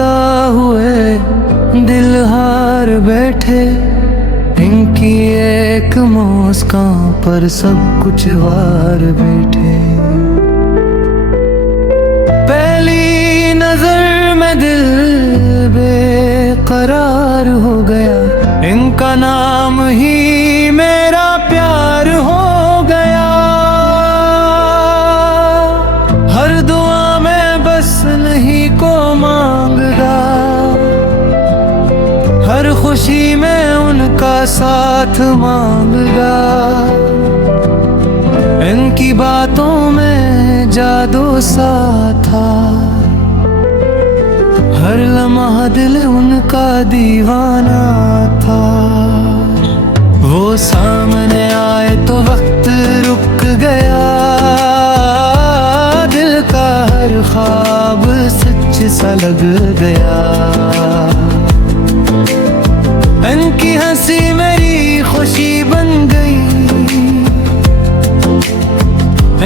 फदा हुए, दिल हार बैठे, इनकी एक मुस्कान पर सब कुछ वार बैठे। पहली नजर में दिल बेकरार हो गया, इनका नाम ही मेरा प्यार हो गया। हर दुआ में बस नहीं को मांगदा, हर खुशी में उनका साथ मांगदा। इनकी बातों में जादू सा था, हर लम्हा दिल उनका दीवाना था। वो सामने आए तो वक्त रुक गया, दिल का हर ख्वाब सच सा लग गया। इनकी हंसी मेरी खुशी बन गई,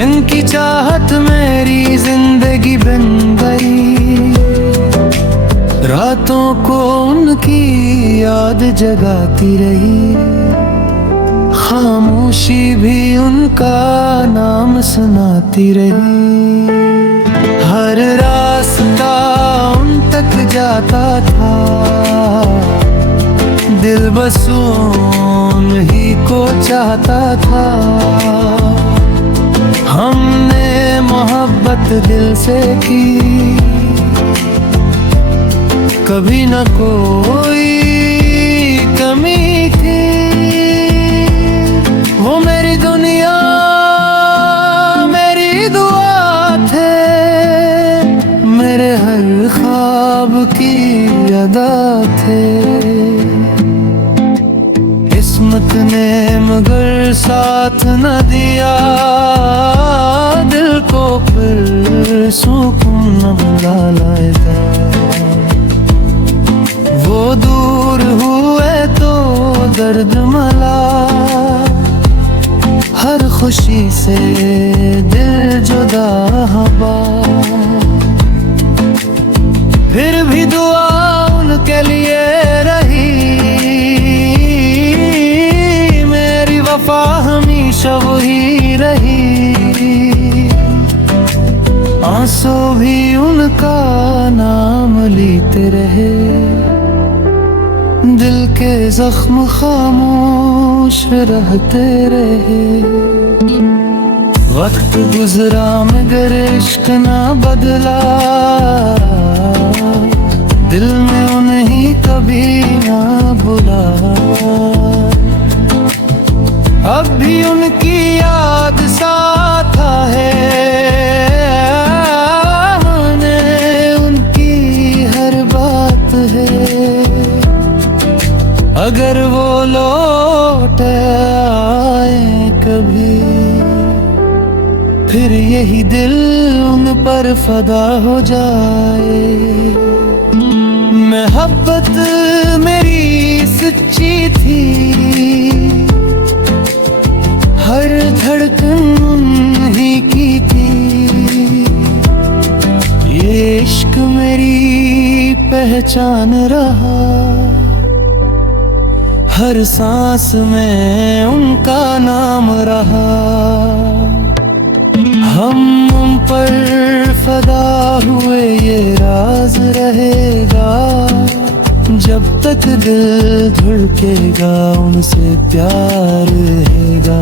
इनकी चाहत मेरी जिंदगी बन गई। रातों को उनकी याद जगाती रही, खामोशी भी उनका नाम सुनाती रही। हर रास्ता उन तक जाता था, दिल बस उन्हीं को चाहता था। हमने मोहब्बत दिल से की, कभी न कोई कमी थी। वो मेरी दुनिया मेरी दुआ थे, मेरे हर ख्वाब की अदा थे। किस्मत ने मगर साथ न दिया, दिल को फिर सुकून न मिला लाएगा। वो दूर हुए तो दर्द मला, हर खुशी से दिल जुदा हवा। फिर भी दुआ उनके लिए रही, मेरी वफा हमेशा वही रही। आंसू भी उनका नाम लेते रहे, दिल के जख्म खामोश रहते रहे। वक्त गुजरा मगर इश्क ना बदला, दिल में उन्हें कभी ना भुला। अब भी उनकी याद साथ है, उनकी हर बात है। अगर वो लौट आए कभी, फिर यही दिल उन पर फदा हो जाए। मोहब्बत मेरी सच्ची थी, हर धड़कन उन्हीं की थी। ये इश्क मेरी पहचान रहा, हर सांस में उनका नाम रहा। हम उन पर फदा हुए ये राज रहेगा, जब तक दिल धड़केगा उनसे प्यार रहेगा।